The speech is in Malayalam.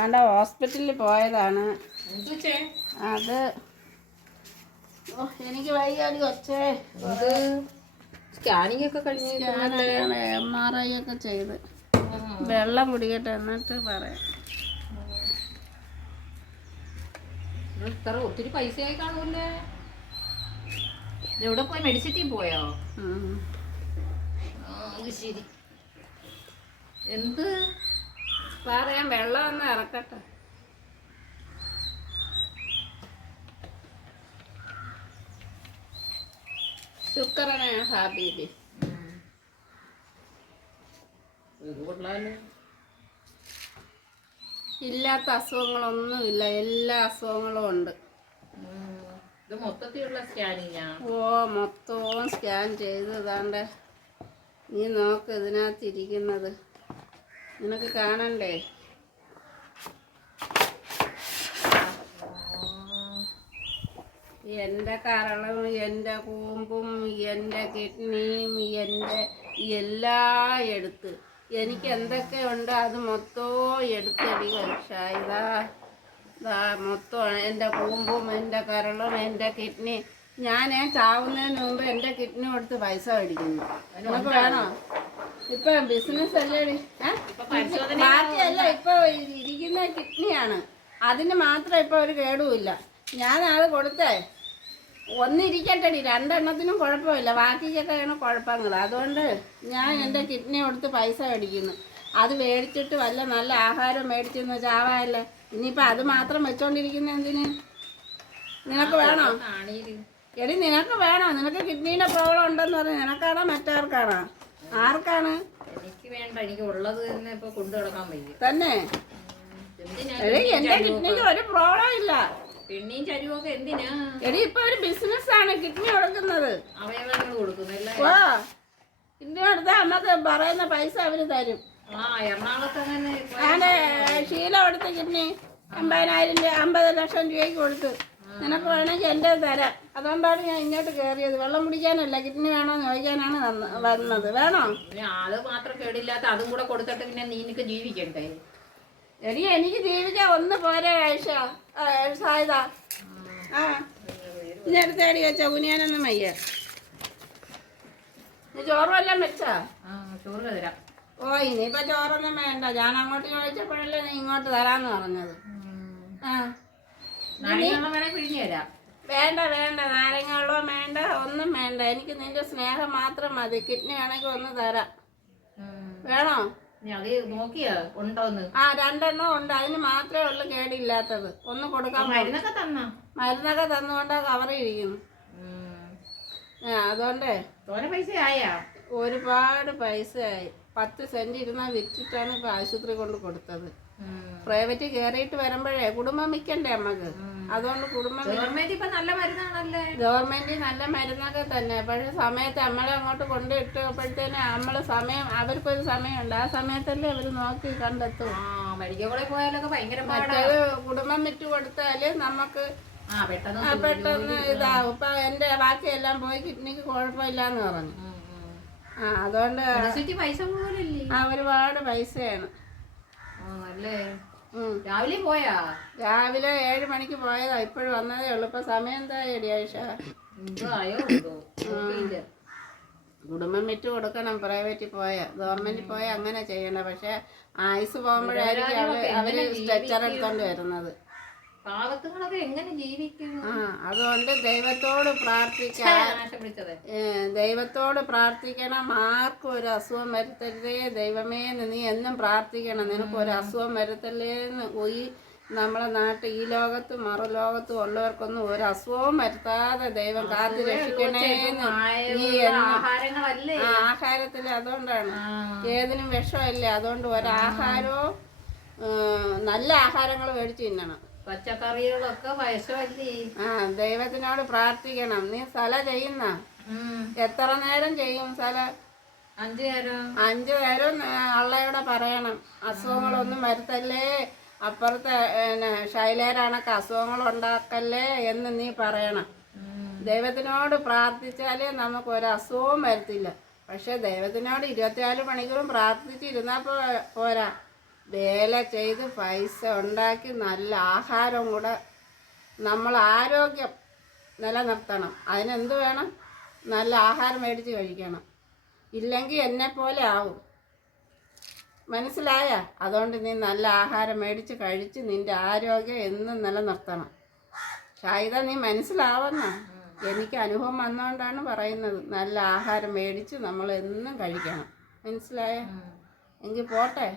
ആണ്ട ഹോസ്പിറ്റലിൽ പോയതാണ്. അത് എനിക്ക് വൈകാടി ഇത് സ്കാനിങ് ഒക്കെ കഴിഞ്ഞ് എം ആർ ഐ ഒക്കെ ചെയ്ത്. വെള്ളം കുടിക്കട്ടെ എന്നിട്ട് പറയാം. ഇത്ര ഒത്തിരി പൈസയായി കാണൂല്ലേ എവിടെ പോയി? മെഡിസിറ്റി പോയോ? ശരി. എന്ത്? പറയാം വെള്ളം ഒന്ന് ഇറക്കട്ടെ. ഇല്ലാത്ത ഹാബീബി. കൊള്ളാലോ? ഇല്ലാത്ത അസുഖങ്ങളൊന്നുമില്ല എല്ലാ അസുഖങ്ങളും ഉണ്ട്. ഇത് മൊത്തത്തിലുള്ള ഓ മൊത്തവും സ്കാൻ ചെയ്ത് ഇതാണ്ട് നീ നോക്ക് ഇതിനകത്ത് ഇരിക്കുന്നത് നിനക്ക് കാണണ്ടേ? എന്റെ കരളും എന്റെ കൂമ്പും എന്റെ കിഡ്നിയും എന്റെ എല്ലാം എടുത്ത്. എനിക്ക് എന്തൊക്കെയുണ്ട് അത് മൊത്തവും എടുത്തടി ഷായിദാ ദാ മൊത്തം എന്റെ കൂമ്പും എന്റെ കരളും എന്റെ കിഡ്നി. ഞാൻ ചാവുന്നതിന് മുമ്പ് എന്റെ കിഡ്നി കൊടുത്ത് പൈസ മേടിക്കുന്നു. നിനക്ക് വേണോ? ഇപ്പൊ ബിസിനസ് അല്ലേ? ബാക്കിയല്ല ഇപ്പൊ ഇരിക്കുന്ന കിഡ്നിയാണ്. അതിന് മാത്രം ഇപ്പൊ ഒരു കേടുമില്ല ഞാൻ അത് കൊടുത്തേ. ഒന്നിരിക്കട്ടെടി. രണ്ടെണ്ണത്തിനും കുഴപ്പമില്ല. ബാക്കിക്കൊക്കെയാണ് കുഴപ്പങ്ങൾ അതുകൊണ്ട് ഞാൻ എന്റെ കിഡ്നി കൊടുത്ത് പൈസ മേടിക്കുന്നു. അത് മേടിച്ചിട്ട് വല്ല നല്ല ആഹാരം മേടിച്ചെന്ന് ചാവായല്ലേ ഇനിയിപ്പോൾ അത് മാത്രം വെച്ചോണ്ടിരിക്കുന്ന എന്തിന്? നിനക്ക് വേണോ? എടി നിനക്ക് വേണോ? നിനക്ക് കിഡ്നീന്റെ പ്രോബ്ലം ഉണ്ടെന്ന് പറഞ്ഞാൽ നിനക്കാണോ മറ്റാർക്കാണോ ആർക്കാണ്? എനിക്ക് വേണ്ട എനിക്ക് ഉള്ളത് തന്നെ ഇപ്പൊ കൊണ്ടു നടക്കാൻ വയ്യ. തന്നെ? എടി എന്റെ കിഡ്നിക്ക് ഒരു പ്രോബ്ലം ഇല്ല. പെണ്ണിയും ചരിവൊക്കെ എന്തിനാ? എടി ഇപ്പൊ ഒരു ബിസിനസ് ആണ് കിഡ്നി കൊടുക്കുന്നത്. അവയവങ്ങൾ കൊടുക്കുന്നില്ല വാ. കിഡ്നി കൊടുത്താൽ നമുക്ക് പറയുന്ന പൈസ അവർ തരും. ആ എറണാകുളത്ത് അങ്ങനെ ഞാൻ ശീലം എടുത്ത കിഡ്നി അമ്പതിനായിരം രൂപ അമ്പത് ലക്ഷം രൂപയ്ക്ക് കൊടുത്ത്. നിനക്ക് വേണമെങ്കിൽ എന്റെ തരാം. അതുകൊണ്ടാണ് ഞാൻ ഇങ്ങോട്ട് കയറിയത്. വെള്ളം കുടിക്കാനല്ല കിഡ്നി വേണോ ചോദിക്കാനാണ് വന്ന- വന്നത്. വേണോ? അത് ആൾ മാത്രം കേടില്ലാത്ത അതും കൂടെ കൊടുത്തിട്ട് പിന്നെ നീനക്ക് ജീവിക്കണ്ടേ? എനിക്ക് എനിക്ക് ജീവിക്കാൻ ഒന്ന് പോരെ ആഴ്ച സായുധ ആ. ഇതിനടുത്ത് അടി വെച്ച കുനിയാനൊന്നും വയ്യ. നീ ചോറ് വല്ലതും വെച്ചാ? ചോറ് തരാം. ഓ ഇനിയിപ്പോ ചോറൊന്നും വേണ്ട. ഞാൻ അങ്ങോട്ട് ചോദിച്ചപ്പോഴല്ലേ നീ ഇങ്ങോട്ട് തരാന്ന് പറഞ്ഞത്. ആ നാരങ്ങ വേണേ പിഴിഞ്ഞു തരാം വേണ്ട വേണ്ട. നാരങ്ങ വെള്ളം വേണ്ട ഒന്നും വേണ്ട. എനിക്ക് നിന്റെ സ്നേഹം മാത്രം മതി. കിഡ്നി ആണെങ്കിൽ ഒന്ന് തരാം. വേണോ? നോക്കിയാ? ഉണ്ടോന്ന് ആ രണ്ടെണ്ണം ഉണ്ട്. അതിന് മാത്രമേ ഉള്ളു കേടില്ലാത്തത്. ഒന്ന് കൊടുക്കാൻ മരുന്നൊക്കെ തന്നാ? മരുന്നൊക്കെ തന്നുകൊണ്ടാ കവർ ഇരിക്കുന്നു ആ അതുകൊണ്ടേ തോനെ പൈസ ആയാ? ഒരുപാട് പൈസയായി പത്ത് സെന്റ് ഇരുന്ന വിറ്റിട്ടാണ് ഇപ്പൊ ആശുപത്രി കൊണ്ട് കൊടുത്തത്. പ്രൈവറ്റ് കയറിയിട്ട് വരുമ്പോഴേ കുടുംബം മിക്കണ്ടേ അമ്മയ്ക്ക് അതുകൊണ്ട് കുടുംബം ഗവൺമെന്റ് ഇപ്പൊ നല്ല മരുന്നാണല്ലേ? ഗവൺമെന്റ് നല്ല മരുന്നൊക്കെ തന്നെ. പക്ഷെ സമയത്ത് നമ്മളെ അങ്ങോട്ട് കൊണ്ടിട്ടപ്പോഴത്തേന് നമ്മൾ സമയം അവർക്കൊരു സമയമുണ്ട്. ആ സമയത്തല്ലേ അവർ നോക്കി കണ്ടെത്തും. ആ മെഡിക്കൽ കോളേജ് പോയാലൊക്കെ ഭയങ്കര പാടാ. മറ്റേത് കുടുംബം വിറ്റ് കൊടുത്താൽ നമുക്ക് പെട്ടെന്ന് ഇതാവും. ഇപ്പൊ എന്റെ ബാക്കിയെല്ലാം പോയി കിഡ്നിക്ക് കുഴപ്പമില്ലാന്ന് പറഞ്ഞു. ആ അതുകൊണ്ട് പൈസ ആ ഒരുപാട് പൈസയാണ്. അല്ലേ. രാവിലെ പോയാ? രാവിലെ ഏഴ് മണിക്ക് പോയതാ. ഇപ്പോഴും വന്നതേ ഉള്ളു. ഇപ്പൊ സമയം എന്താ നോക്കിയില്ല. കുടുംബം വിറ്റ് കൊടുക്കണം. പ്രൈവറ്റിൽ പോയ. ഗവൺമെന്റിൽ പോയ അങ്ങനെ ചെയ്യണ്ട. പക്ഷെ ആയുസ് പോകുമ്പോഴായിരിക്കും അവർ സ്ട്രെച്ചർ എടുത്തോണ്ട് വരുന്നത്. പാവത്തുങ്ങളൊക്കെ എങ്ങനെ ആ അതുകൊണ്ട് ദൈവത്തോട് പ്രാർത്ഥിക്കാൻ പിടിച്ചത് ദൈവത്തോട് പ്രാർത്ഥിക്കണം. ആർക്കും ഒരു അസുഖം വരുത്തരുതേ. ദൈവമേ നീ എന്നും പ്രാർത്ഥിക്കണം. നിനക്ക് ഒരു അസുഖം വരുത്തല്ലേ എന്ന്. ഈ നമ്മളെ നാട്ടിൽ ഈ ലോകത്തും മറുലോകത്തും ഉള്ളവർക്കൊന്നും ഒരു അസുഖവും വരുത്താതെ ദൈവം കാത്തു രക്ഷിക്കണേന്ന് ആഹാരത്തിൽ അതുകൊണ്ടാണ്. ഏതിനും വിഷമല്ലേ അതുകൊണ്ട് ഒരാഹാരവും നല്ല ആഹാരങ്ങൾ മേടിച്ച് തിന്നണം. പച്ചക്കറികളൊക്കെ വയസ്സല്ലേ ആ ദൈവത്തിനോട് പ്രാർത്ഥിക്കണം. നീ സല ചെയ്യുന്ന. എത്ര നേരം ചെയ്യും സല? അഞ്ചു നേരം. അഞ്ചു നേരം അള്ളയോടെ പറയണം. അസുഖങ്ങളൊന്നും വരുത്തല്ലേ? അപ്പുറത്തെ ശൈലേരാണൊക്കെ അസുഖങ്ങൾ ഉണ്ടാക്കല്ലേ എന്ന് നീ പറയണം. ദൈവത്തിനോട് പ്രാർത്ഥിച്ചാലേ നമുക്ക് ഒരു അസുഖവും വരത്തില്ല. പക്ഷെ ദൈവത്തിനോട് ഇരുപത്തിനാല് മണിക്കൂറും പ്രാർത്ഥിച്ചിരുന്നാൽ പോരാ. വേല ചെയ്ത് പൈസ ഉണ്ടാക്കി നല്ല ആഹാരം കൂടെ നമ്മൾ ആരോഗ്യം നിലനിർത്തണം. അതിനെന്ത് വേണം? നല്ല ആഹാരം മേടിച്ച് കഴിക്കണം. ഇല്ലെങ്കിൽ എന്നെ പോലെ ആവും. മനസ്സിലായ? അതുകൊണ്ട് നീ നല്ല ആഹാരം മേടിച്ച് കഴിച്ച് നിന്റെ ആരോഗ്യം എന്നും നിലനിർത്തണം. ഷായിത നീ മനസ്സിലാവുന്ന? എനിക്ക് അനുഭവം വന്നുകൊണ്ടാണ് പറയുന്നത്. നല്ല ആഹാരം മേടിച്ച് നമ്മൾ എന്നും കഴിക്കണം. മനസ്സിലായ? എങ്കിൽ പോട്ടെ.